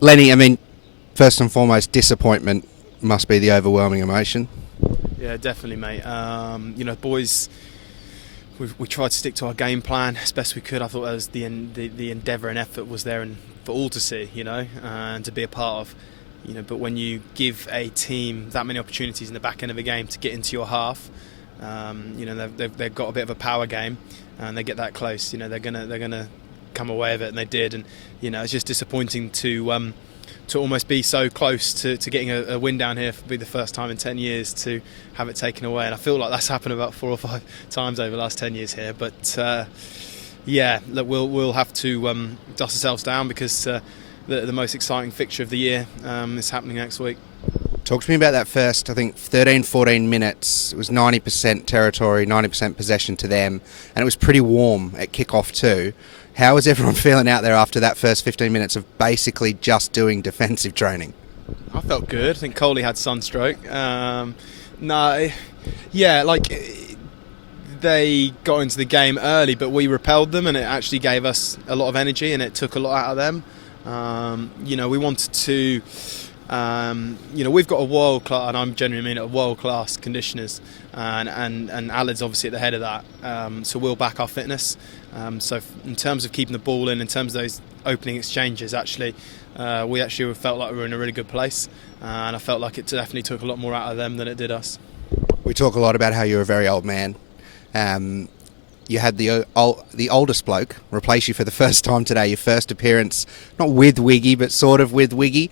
Lenny, I mean, first and foremost, disappointment must be the overwhelming emotion. Yeah, definitely, mate. Boys, we tried to stick to our game plan as best we could. I thought that was the endeavour and effort was there and for all to see, and to be a part of. But when you give a team that many opportunities in the back end of a game to get into your half, they've got a bit of a power game, and they get that close. They're gonna come away with it, and they did. And it's just disappointing to almost be so close to getting a win down here, for be the first time in 10 years to have it taken away. And I feel like that's happened about 4 or 5 times over the last 10 years here. But look, we'll have to dust ourselves down because the most exciting fixture of the year is happening next week. Talk to me about that first, I think, 13, 14 minutes. It was 90% territory, 90% possession to them, and it was pretty warm at kick-off too. How was everyone feeling out there after that first 15 minutes of basically just doing defensive training? I felt good. I think Coley had sunstroke. They got into the game early, but we repelled them, and it actually gave us a lot of energy, and it took a lot out of them. We wanted to... we've got a world class, and I'm genuinely mean it, a world class conditioners, and Alad's obviously at the head of that. So we'll back our fitness. So in terms of keeping the ball in terms of those opening exchanges, we actually felt like we were in a really good place, and I felt like it definitely took a lot more out of them than it did us. We talk a lot about how you're a very old man. You had the oldest bloke replace you for the first time today, your first appearance, not with Wiggy, but sort of with Wiggy.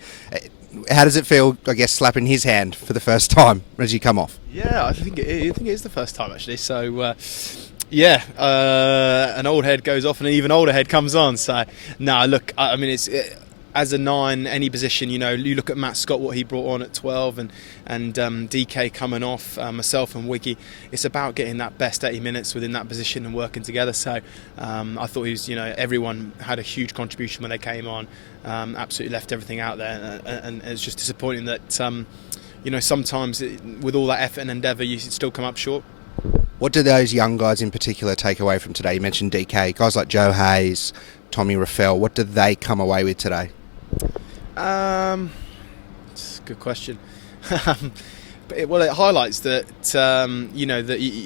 How does it feel, I guess, slapping his hand for the first time as you come off? Yeah, I think it is the first time, actually. So, an old head goes off and an even older head comes on. So, no, look, I mean, as a 9, any position, you look at Matt Scott, what he brought on at 12, and DK coming off, myself and Wiggy. It's about getting that best 80 minutes within that position and working together. So I thought he was, everyone had a huge contribution when they came on. Absolutely left everything out there, and it's just disappointing that, sometimes with all that effort and endeavour, you still come up short. What do those young guys in particular take away from today? You mentioned DK, guys like Joe Hayes, Tommy Raffel. What did they come away with today? It's a good question. It highlights that,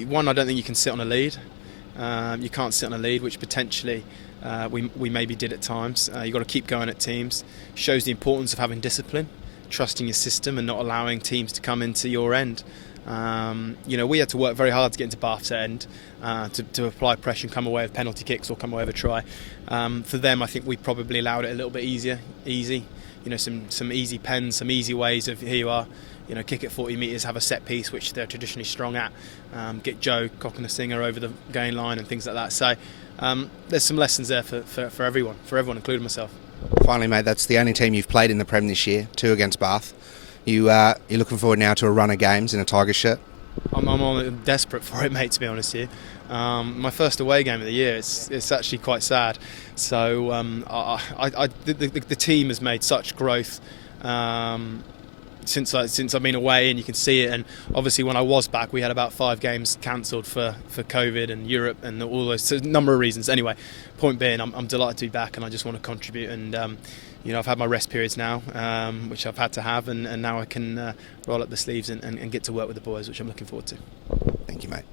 one, I don't think you can sit on a lead. You can't sit on a lead, which potentially we maybe did at times. You've got to keep going at teams. Shows the importance of having discipline, trusting your system and not allowing teams to come into your end. We had to work very hard to get into Bath's end, to apply pressure and come away with penalty kicks or come away with a try. For them, I think we probably allowed it a little bit easy. Some easy pens, some easy ways of, here you are, kick it 40 metres, have a set piece, which they're traditionally strong at, get Joe cocking a singer over the gain line and things like that. So there's some lessons there for everyone, including myself. Finally, mate, that's the only team you've played in the Prem this year, 2 against Bath. You're looking forward now to a run of games in a Tigers shirt? I'm desperate for it, mate, to be honest with you. My first away game of the year, it's actually quite sad. So the team has made such growth since I've been away, and you can see it. And obviously when I was back, we had about 5 games cancelled for COVID and Europe and all those, so a number of reasons. Anyway, point being, I'm delighted to be back, and I just want to contribute. And I've had my rest periods now, which I've had to have, and now I can roll up the sleeves and get to work with the boys, which I'm looking forward to. Thank you, mate.